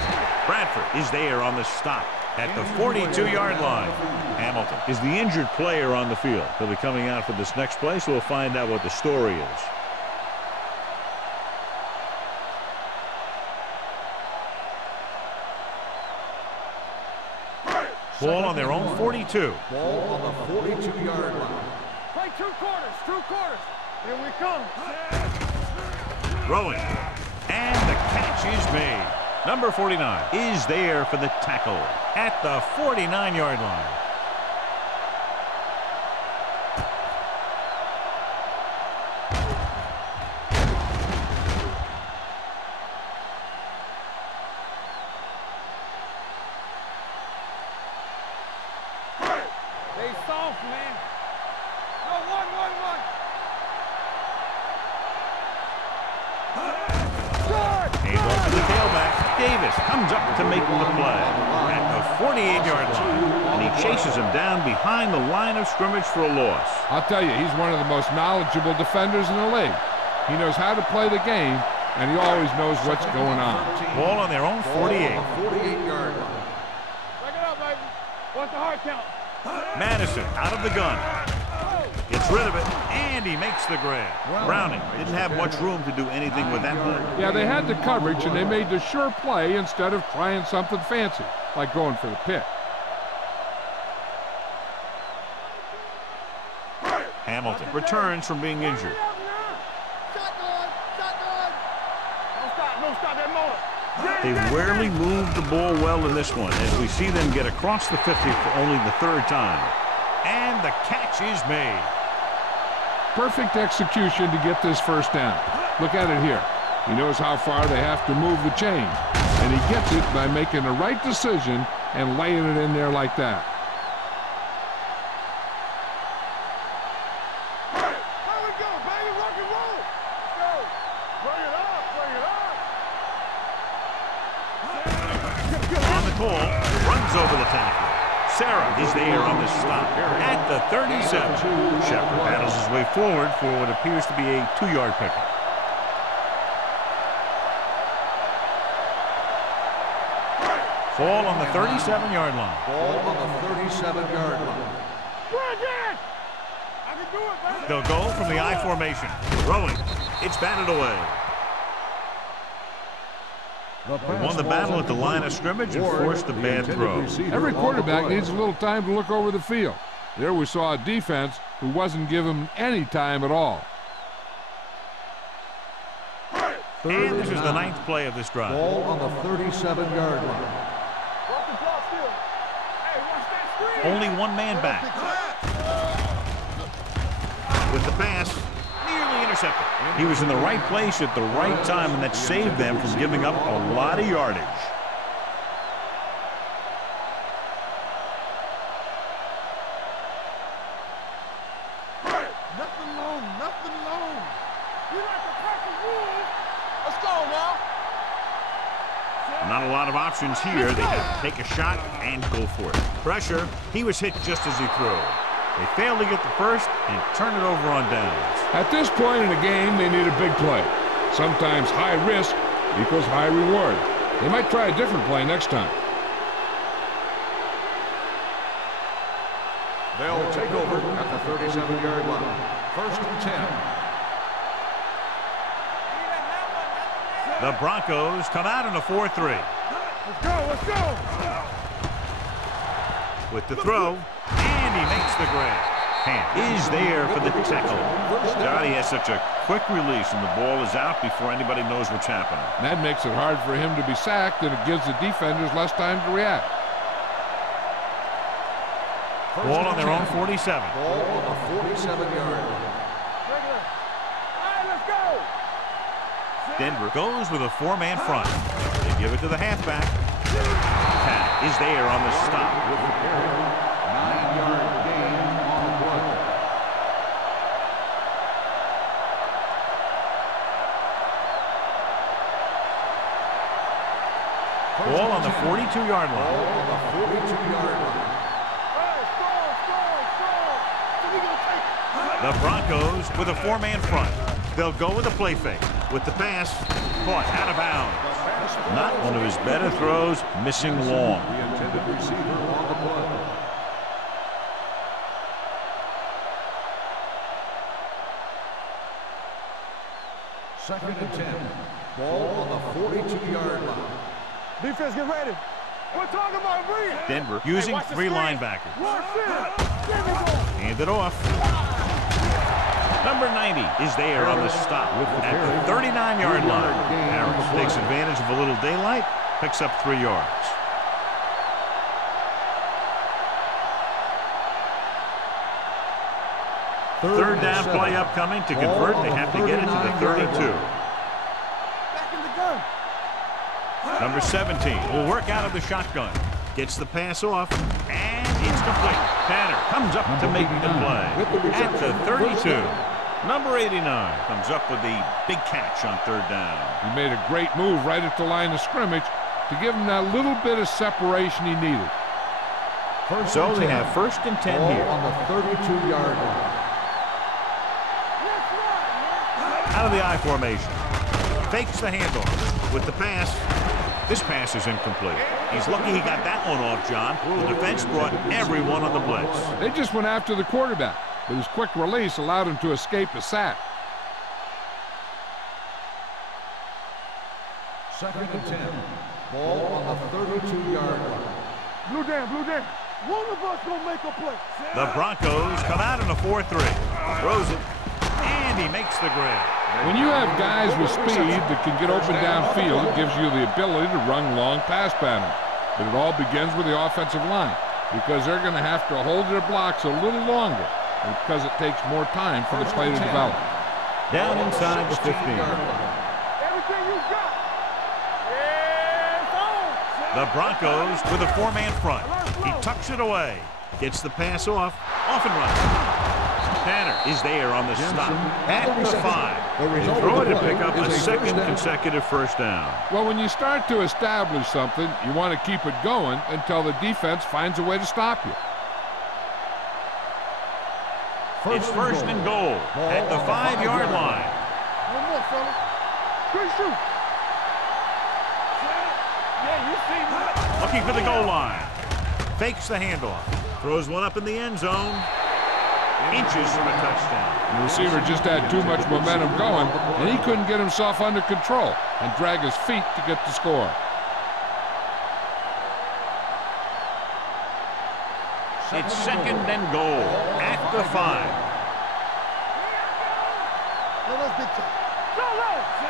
Bradford is there on the stop at the 42-yard line. Hamilton is the injured player on the field. He'll be coming out for this next play, so we'll find out what the story is. Ball on their own 42. Ball on the 42-yard line. Play two quarters. Here we come. Throwing. And the catch is made. Number 49 is there for the tackle at the 49-yard line. Stay soft, man. No, one. Handoff to the tailback. Davis comes up to make the play at the 48-yard line. And he chases him down behind the line of scrimmage for a loss. I'll tell you, he's one of the most knowledgeable defenders in the league. He knows how to play the game, and he always knows what's going on. Ball on their own 48. 48-yard line. Break it up, baby. What's the hard count? Madison out of the gun. Gets rid of it, and he makes the grab. Browning didn't have much room to do anything with that play. Yeah, they had the coverage, and they made the sure play instead of trying something fancy, like going for the pick. Hamilton returns from being injured. Shotgun. Don't stop that motor. They rarely moved the ball well in this one, as we see them get across the 50 for only the third time. And the catch is made. Perfect execution to get this first down. Look at it here. He knows how far they have to move the chains, and he gets it by making the right decision and laying it in there like that. There we go, baby. Rock and roll. Let's go. Bring it up. On the call, runs over the tackle. Sarah is there on the stop at the 37. Shepard battles his way forward for what appears to be a 2-yard pickup. Ball on the 37-yard line. Ball on the 37-yard line. Bridget! I can do it, baby. They'll go from the I formation. Throwing. It's batted away. They won the battle at the line of scrimmage and forced a bad throw. Every quarterback needs a little time to look over the field. There we saw a defense who wasn't given any time at all. And this is the 9th play of this drive. Ball on the 37-yard line. Only one man back. With the pass, nearly intercepted. He was in the right place at the right time, and that saved them from giving up a lot of yardage. Nothing long, nothing long. We like to pack the wood. Let's go now. Not a lot of options here. They have to take a shot and go for it. Pressure. He was hit just as he threw. They failed to get the first and turn it over on downs. At this point in the game, they need a big play. Sometimes high risk equals high reward. They might try a different play next time. They'll take over at the 37-yard line. 1st and 10. The Broncos come out in a 4-3. Let's go, let's go. With the throw, and he makes the grab. Hand is there for the tackle. Johnny has such a quick release, and the ball is out before anybody knows what's happening. And that makes it hard for him to be sacked, and it gives the defenders less time to react. Ball on their own 47. Ball on the 47-yard line. Denver goes with a four-man front. They give it to the halfback. Pat is there on the stop. With the carry, 9-yard gain on the play. Ball on the 42-yard line. Ball on the 42-yard line. The Broncos with a four-man front. They'll go with a play fake. With the pass, caught out of bounds. Not one of his better throws, missing long. The intended receiver on the play. Second and 10. Ball on the 42-yard line. Defense, get ready. We're talking about read. Denver using three linebackers. Watch this. Hand it off. Number 90 is there on the stop at the 39-yard line. Harris takes advantage of a little daylight, picks up 3 yards. Third down play upcoming. To convert, they have to get it to the 32. Back in the gun. Number 17 will work out of the shotgun. Gets the pass off, and it's complete. Tanner comes up to make the play at the 32. Number 89 comes up with the big catch on third down. He made a great move right at the line of scrimmage to give him that little bit of separation he needed. So they have 1st and 10 here. On the 32-yard line. Out of the I formation. Fakes the handoff with the pass. This pass is incomplete. He's lucky he got that one off, John. The defense brought everyone on the blitz. They just went after the quarterback, but his quick release allowed him to escape a sack. Second and 10. Ball on the 32-yard line. Blue down, blue down. One of us gonna make a play. The Broncos come out in a 4-3. Throws it, and he makes the grab. When you have guys with speed that can get open downfield, it gives you the ability to run long pass patterns. But it all begins with the offensive line, because they're going to have to hold their blocks a little longer, because it takes more time for the play to develop. Down inside the 15. Everything you got. Yes, on. The Broncos with a four-man front. He tucks it away. Gets the pass off and runs. Tanner is there on the stop at the 5. They throw it to pick up a second consecutive first down. Well, when you start to establish something, you want to keep it going until the defense finds a way to stop you. It's 1st and goal at the 5-yard line. One more, fella. Good shoot. Yeah, you see me. Looking for the goal line. Fakes the handoff. Throws one up in the end zone. Inches from a touchdown. The receiver just had too much momentum going, and he couldn't get himself under control and drag his feet to get the score. It's 2nd and goal at the 5.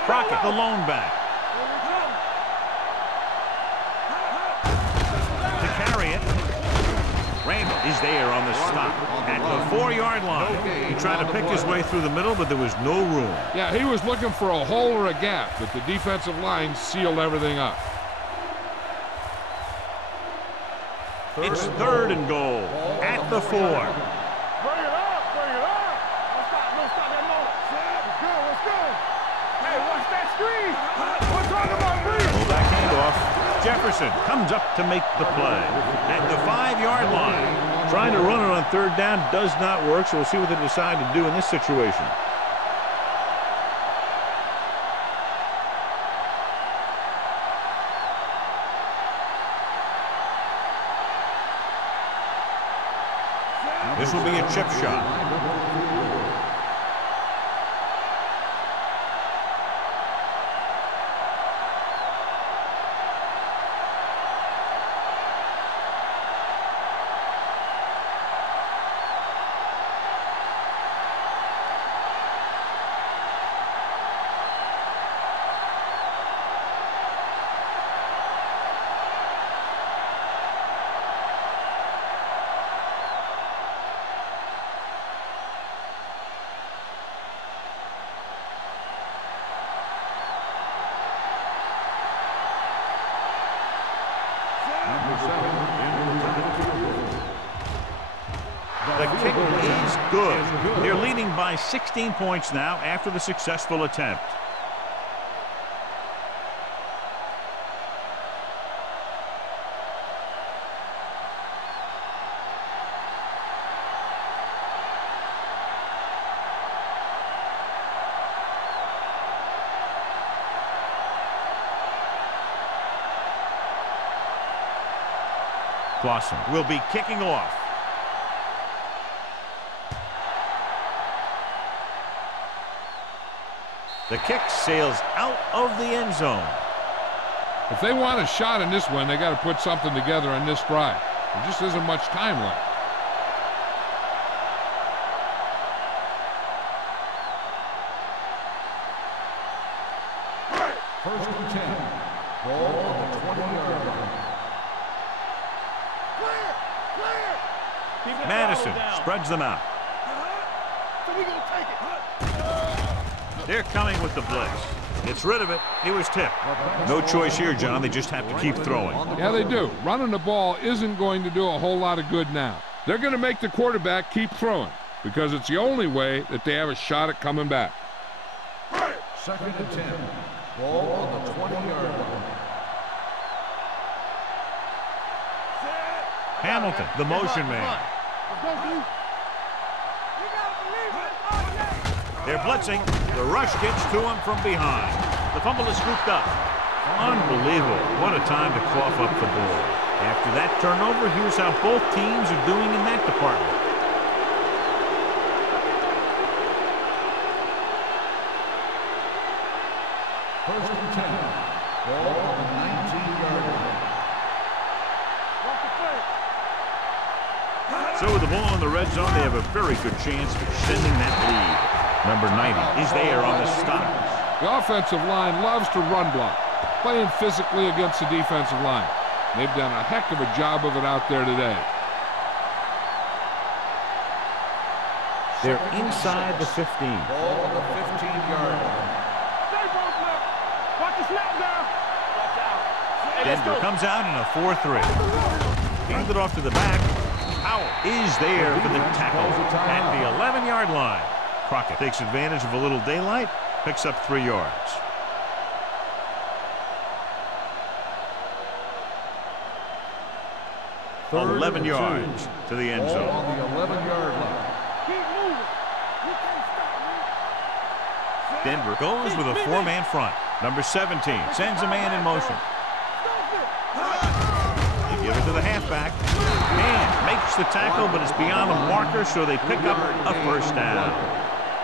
Crockett, the lone back. To carry it. Randall is there on the stop at the 4-yard line. He tried to pick his way through the middle, but there was no room. Yeah, he was looking for a hole or a gap, but the defensive line sealed everything up. It's 3rd and goal at the 4. Bring it up, bring it up. Don't stop that moment. Let's go, let's go. Hey, watch that screen. We're talking about breathe. Pull back handoff. Jefferson comes up to make the play at the 5-yard line. Trying to run it on 3rd down does not work, so we'll see what they decide to do in this situation. This will be a chip shot. The kick is good. They're leading by 16 points now after the successful attempt. Clausen will be kicking off. The kick sails out of the end zone. If they want a shot in this one, they got to put something together on this drive. There just isn't much time left. First and 10. Ball on the 20-yard line. Clear! Madison spreads them out. So we gonna take it. They're coming with the blitz. Gets rid of it. He was tipped. No choice here, John. They just have to keep throwing. Yeah, they do. Running the ball isn't going to do a whole lot of good now. They're going to make the quarterback keep throwing because it's the only way that they have a shot at coming back. Second and 10. Ball on the 20-yard line. Hamilton, the motion man. Let's go, dude. You gotta believe it. They're blitzing. The rush gets to him from behind. The fumble is scooped up. Unbelievable. What a time to cough up the ball. After that turnover, here's how both teams are doing in that department. First and 10. Ball on the 19-yard line. So with the ball in the red zone, they have a very good chance of extending that lead. Number 90 is there on the stop. The offensive line loves to run block, playing physically against the defensive line. They've done a heck of a job of it out there today. They're inside the 15. Ball on the 15-yard line. Stay both left. Watch the snap now. Watch out. Hey, Denver comes out in a 4-3. Hand it off to the back. Powell is there for the tackle at the 11-yard line. Crockett takes advantage of a little daylight, picks up 3 yards. Third 11 and yards 2. to the end Ball zone. on the 11-yard line. Keep moving. You can't stop me. Denver goes with a 4-man front. Number 17 sends a man in motion. They give it to the halfback. Man makes the tackle, but it's beyond the marker, so they pick up a first down.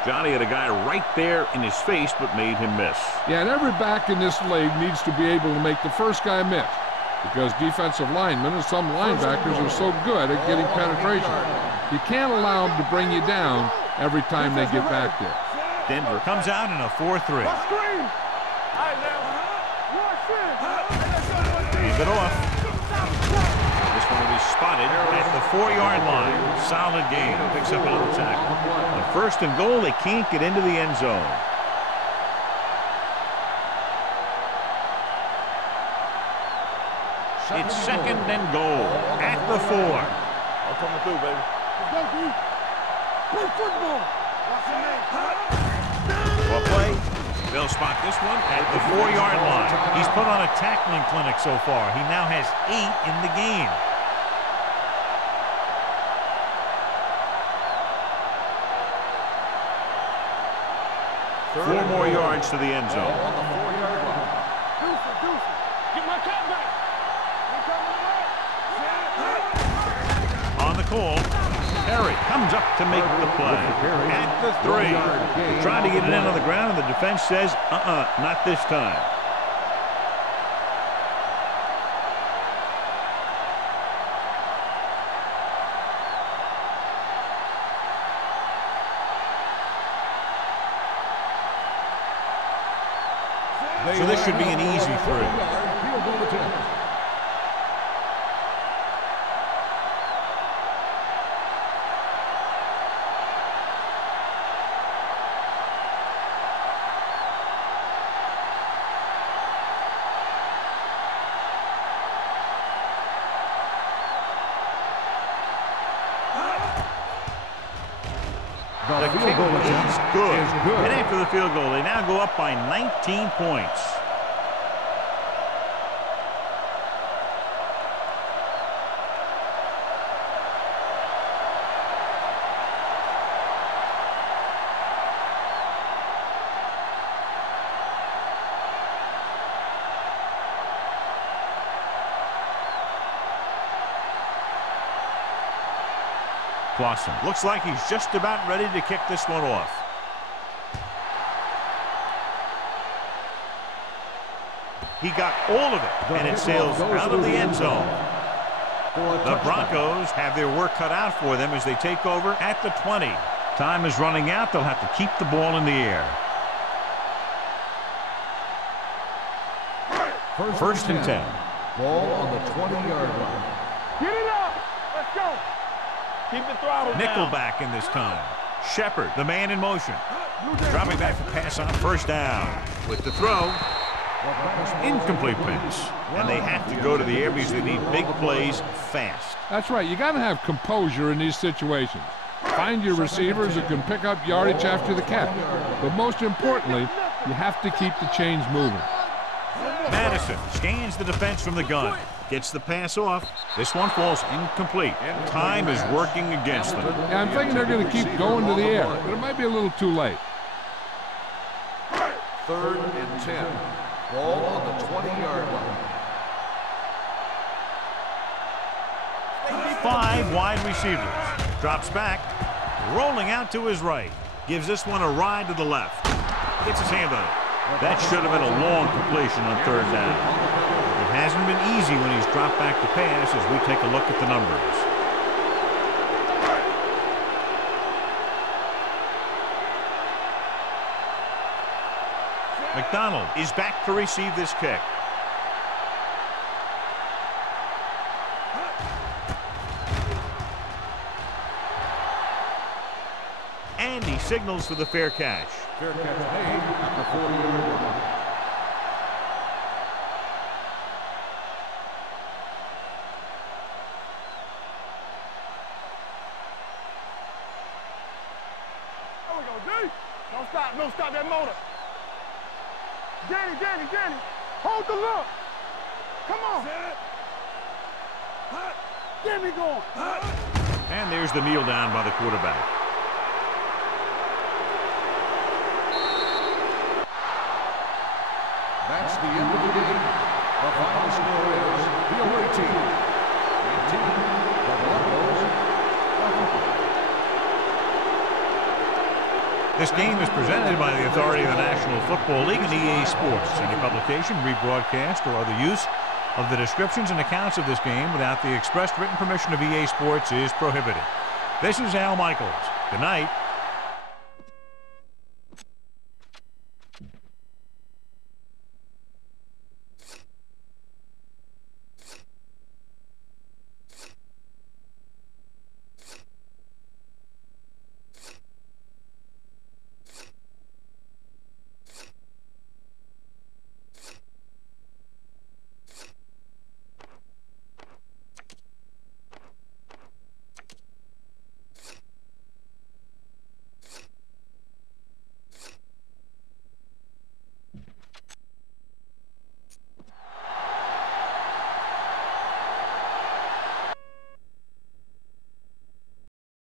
Johnny had a guy right there in his face, but made him miss. Yeah, and every back in this league needs to be able to make the first guy miss because defensive linemen and some linebackers are so good at getting penetration. You can't allow them to bring you down every time they get back there. Denver comes out in a 4-3. Leaves it off. This one will be spotted at the 4-yard line. Solid game. Picks up another tackle. On 1st and goal, they can't get into the end zone. It's 2nd and goal at the 4. I'm coming through, baby. Let's go, D. Play football. Well play. They'll spot this one at the 4-yard line. He's put on a tackling clinic so far. He now has 8 in the game. Four more yards to the end zone. On the 4-yard line. Deuce. Get my cat back. On the call, Perry comes up to make the play. At the 3. Trying to get it in on the ground, and the defense says, not this time. So this should be an easy 3. Field goal attempt. The kick is good. And after the field goal, they now go up by 19 points. Clausen looks like he's just about ready to kick this one off. He got all of it, and it sails out of the end zone. The Broncos have their work cut out for them as they take over at the 20. Time is running out. They'll have to keep the ball in the air. 1st and 10. Ball on the 20-yard line. Get it up. Let's go. Keep the throttle down. Nickelback in this time. Shepard, the man in motion. Dropping back to pass on 1st down. With the throw, incomplete pass. And they have to go to the air because they need big plays fast. That's right. You got to have composure in these situations. Find your receivers who can pick up yardage after the catch. But most importantly, you have to keep the chains moving. Madison scans the defense from the gun. Gets the pass off. This one falls incomplete. Time is working against them. Yeah, I'm thinking they're going to keep going to the air, but it might be a little too late. 3rd and 10. Ball on the 20-yard line. 5 wide receivers. Drops back. Rolling out to his right. Gives this one a ride to the left. Gets his hand on it. That should have been a long completion on 3rd down. It hasn't been easy when he's dropped back to pass as we take a look at the numbers. McDonald is back to receive this kick. And he signals for the fair catch. Fair catch made at the 40-yard line. Don't stop that motor. Danny. Hold the look. Come on. Get me going. And there's the kneel down by the quarterback. That's the end of the game. The final score is the away team 18, the Broncos 11. This game is presented by the authority of the National Football League and EA Sports. Any publication, rebroadcast, or other use of the descriptions and accounts of this game without the expressed written permission of EA Sports is prohibited. This is Al Michaels. Good night.